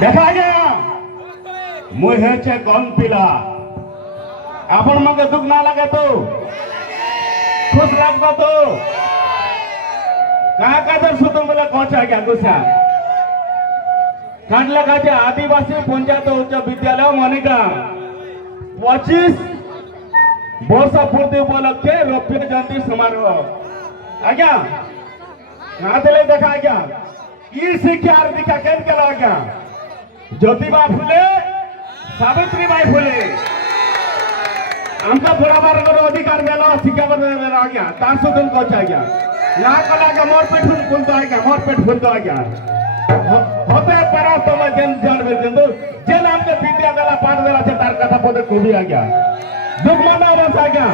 দেখা गया मुझे है कौन पिला अपन मगे दुख ना लगे तो खुश रखो तो कहा का सुतम बोले पहुंचा गया गुस्सा काट लगा आदिवासी पंचायत उच्च विद्यालय मणिग्राम 25 वर्ष पूर्ति उपलक्षे रौप्य जयंती समारोह आज्ञा कहा देखा आज्ञा ई शिक्षा दीक्षा केन के आज्ञा ज्योतिबा फुले सावित्रीबाई फुले आमका बड़ा वर्ग अधिकार देला शिक्षा देला आज्ञा तार सुदन को आज्ञा ना कला के मोर पेट फुलतो आज्ञा मोर पेट फुलतो आज्ञा होते परा तुम जन जानबे किंतु जे नाम के विद्या देला पाठ देला छे तार कथा पदे कोबी आज्ञा दुख मना बस आज्ञा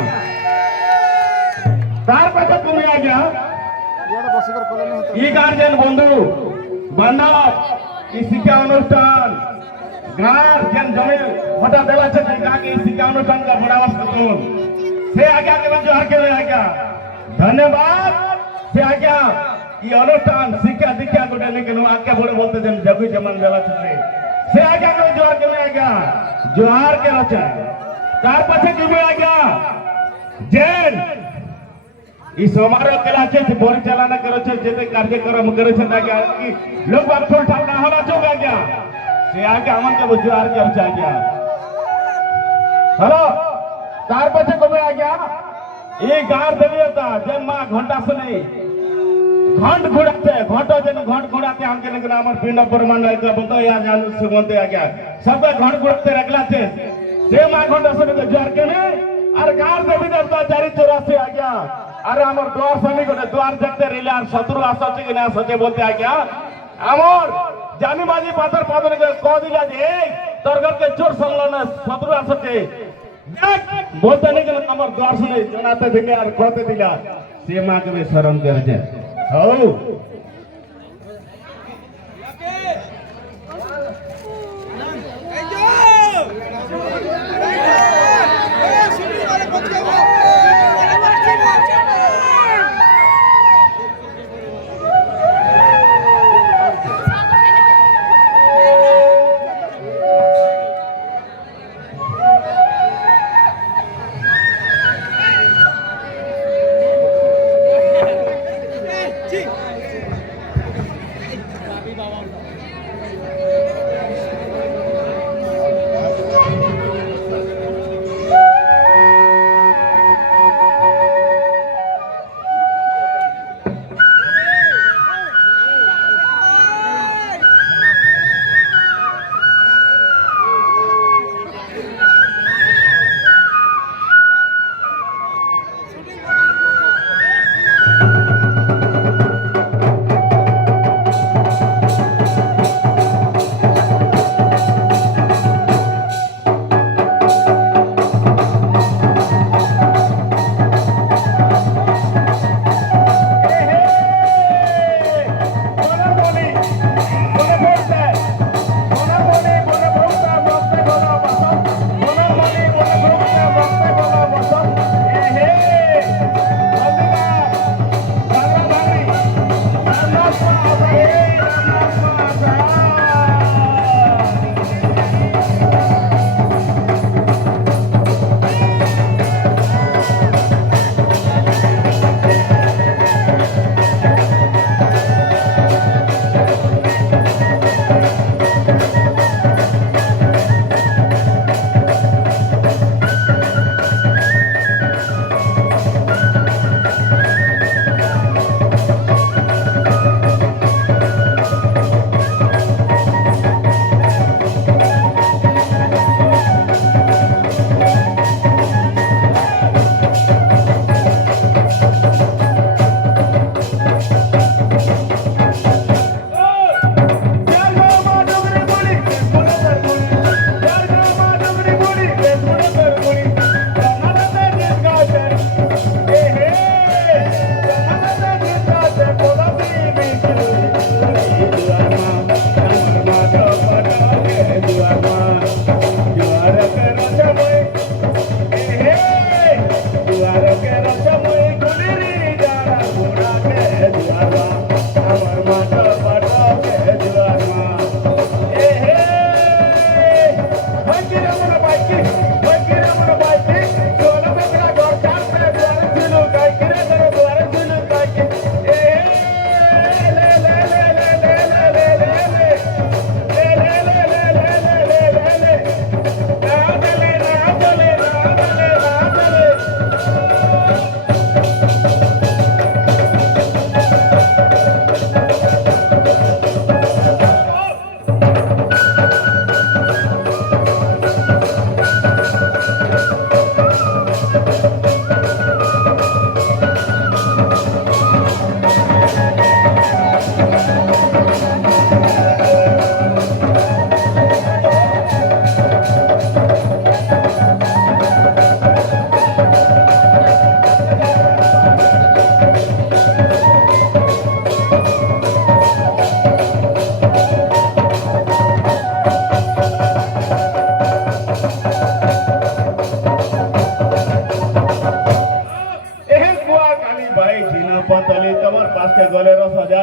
तार कथा तुम्हें आज्ञा ई गार्जियन बंधु बांधव ई शिक्षा अनुष्ठान गार्जियन जमीन हटा देला छे गा के शिक्षा अनुष्ठान का बढ़ावा सकून से आज्ञा के जोहार के आज्ञा धन्यवाद से आज्ञा ये अनुष्ठान शिक्षा दीक्षा गोटे लेकिन आज्ञा बोले बोलते जन जगु जमन देला छे से आज्ञा के जोहार के आज्ञा जोहार के रचा तार पाछे जुमे आज्ञा जैन ई समारोह केला छे परिचालना करे छे जेते कार्यक्रम करे छे आज्ञा कि लोग बात छोड़ ठाव ना होला छो आज्ञा से आज्ञा हमन के जोहार के रचा आज्ञा हेलो तार पाछे जुमे आज्ञा ये गार देलियता जन मां घंटा सुनी घंट घुड़ाते घंटो जन घंट घुड़ाते हमके लेकिन हमर पिंड परमान रह बतो या जानू सुमंते आ गया सब घंट घुड़ाते रखला छे से मां घंटा सुनी के जोर के ने और गार देवी देवता 484 आ गया अरे हमर द्वार समी को द्वार जगते रेले और शत्रु आसचे के ना सचे बोलते आ गया हमर जानी बाजी पातर पातर के को दिला जे तोर घर के चोर संलन शत्रु आसचे बोलते नहीं कि हमर द्वार सुनी जनाते दिले और कहते दिला से मां के शर्म कर जे हो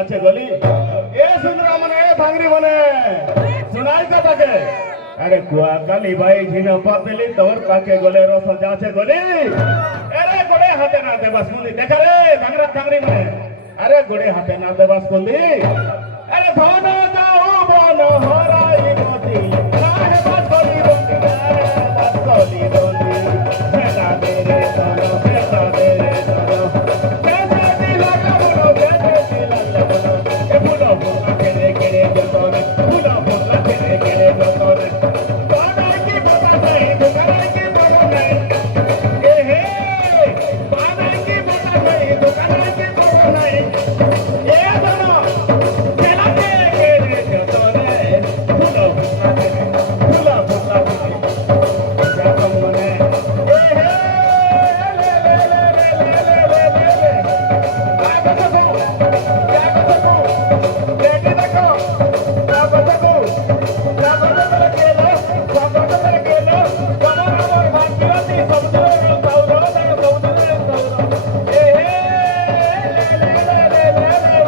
আছে গলি এ সুন্দরা মনে ভাঙরি মনে শুনাই তো তাকে আরে কুয়া কালি ভাই ঝিন পাতলি তোর কাকে গলে রস যাচ্ছে গলি আরে গোড়ে হাতে না দেবাস কুন্দি দেখা রে ভাঙরা ভাঙরি মনে আরে গোড়ে হাতে না দেবাস কুন্দি আরে ধন যাও বন হরাই মতি না হে বাস গলি বন্দি না বাস গলি বন্দি সেটা দে রে ধন সেটা দে রে ধন কেসে দিলা বলো কেসে দিলা বলো এ ফুলো ফুলা কেড়ে কেড়ে যতন ফুলো ফুলা কেড়ে কেড়ে যতন বানা কি বাবা নাই দোকানে কি বাবা নাই এ হে বানা কি বাবা নাই দোকানে কি বাবা নাই এ ধন কেলা কেড়ে কেড়ে যতন ফুলো ফুলা কেড়ে ফুলো ফুলা কেড়ে যতন মনে এ হে লে লে লে লে লে লে লে আগো দেখো আগো দেখো দেখি দেখো আগো দেখো আগো দেখো কেলো আগো দেখো কেলো তোমার আমার ভাগ্যবতী সমুদ্রের সৌর দেখো সমুদ্রের সৌর এ হে লে লে লে লে লে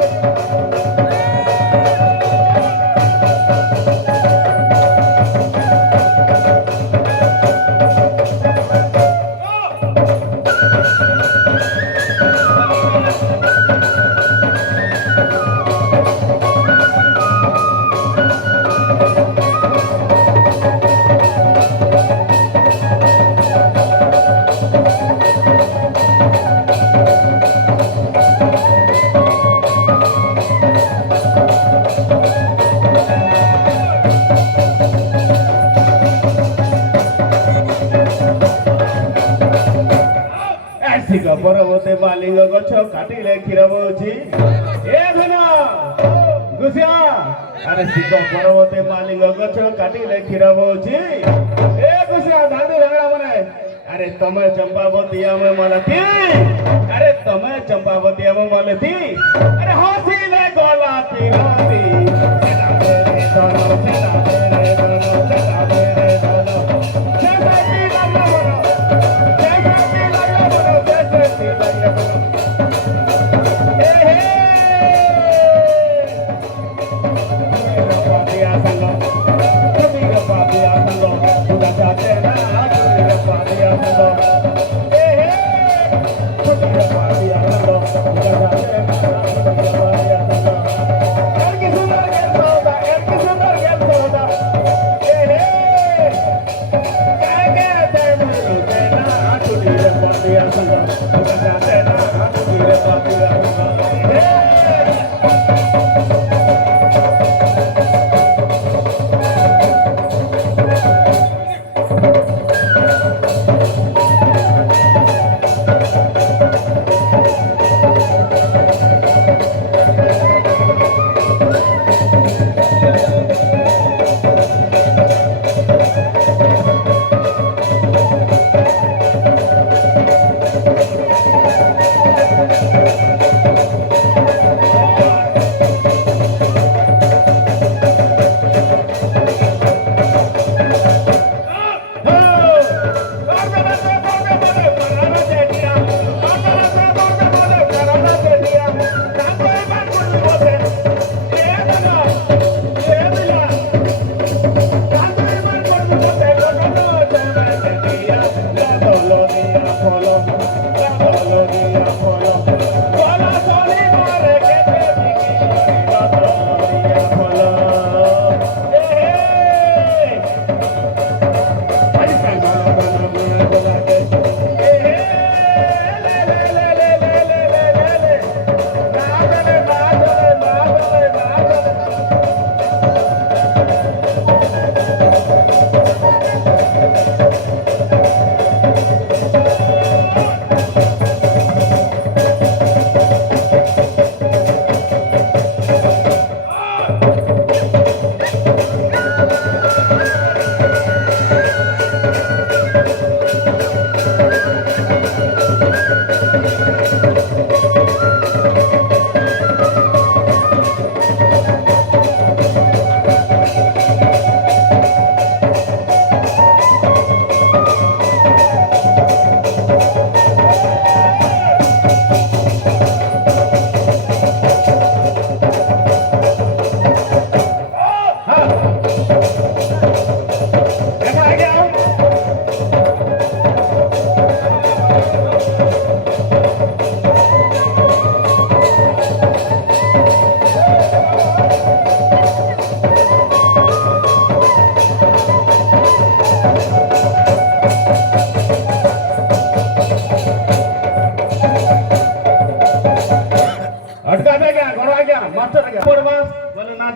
ଆସିକ ପର୍ବତେ ବାଲିଙ୍ଗ ଗଛ କାଟିଲେ କ୍ଷୀର ବହୁଛି ଏ ଧନ ଘୁଷିଆ ଆରେ ଶିକ ପର୍ବତେ ବାଲିଙ୍ଗ ଗଛ କାଟିଲେ କ୍ଷୀର ବହୁଛି ଏ ଘୁଷିଆ ଧାଣ୍ଡୁ ଝଗଡ଼ା ମାନେ ଆରେ ତମେ ଚମ୍ପାବତୀ ଆମେ ମାଲତୀ ଆରେ ତମେ ଚମ୍ପାବତୀ ଆମେ ମାଲତୀ ଆରେ ହସିଲେ ଗଲା ତିରନ୍ତି ସେଟା ରେ ଧନ ସେଟା ରେ ଧନ ସେଟା ରେ ଧନ ସେଟା ଲାଗଲା ମନ Hey!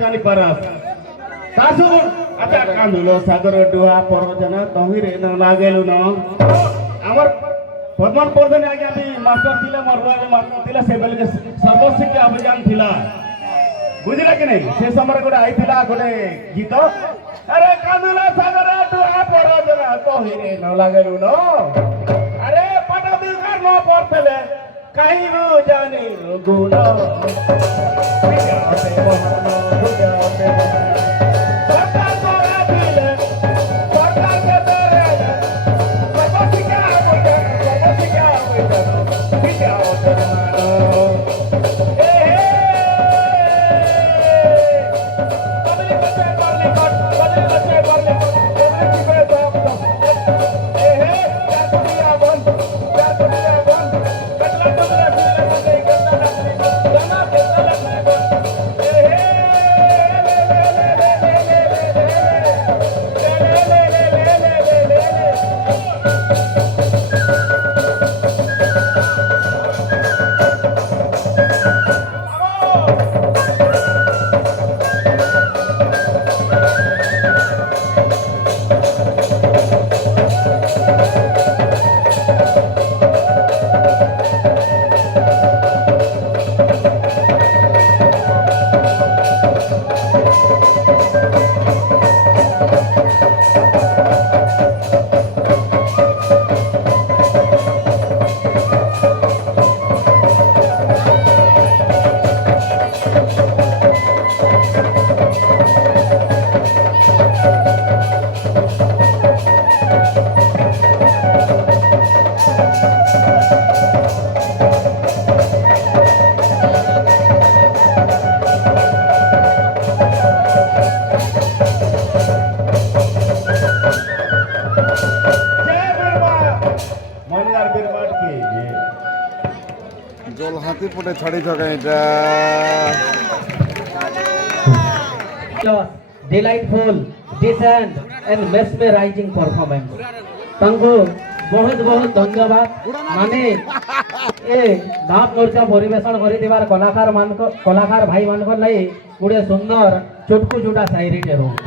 জানি পারাস তাসু আচ্ছা কান্দুলো সাগর ডুয়া পরজনা তহিরে না লাগেলু ন আমার বর্তমান পর্যন্ত আগে আমি মাস্টার ছিলাম আর মাস্টার ছিল সে বেলকে সর্বশিক্ষা অভিযান ଥିଲା বুঝিলা কি নাই সে সময় গোটে আইଥିଲା গোটে গীত আরে কান্দুলো সাগর ডুয়া পরজনা তহিরে না লাগেলু ন আরে পটাধিকার ন পড়তেলে কাহিরু জানি গুণ বিজাতে মহান বিজাতে সরকার তোরা দিলে সরকার কে তোরে সর্বশিক্ষা অভিযান বিজাতে জল হাতি পটে ছাড়ি থাকে এটা delightful, decent and mesmerizing performance. ତାଙ୍କୁ ବହୁତ ବହୁତ ଧନ୍ୟବାଦ ମାନେ ଏ ନାମ ନୃତ୍ୟ ପରିବେଷଣ କରିଥିବାର କଳାକାର ଭାଇ ମାନଙ୍କ ଲାଗି ଗୋଟେ ସୁନ୍ଦର ଚୁଟକୁ ଚୁଟା ସାଇରିଟେ ରହୁ।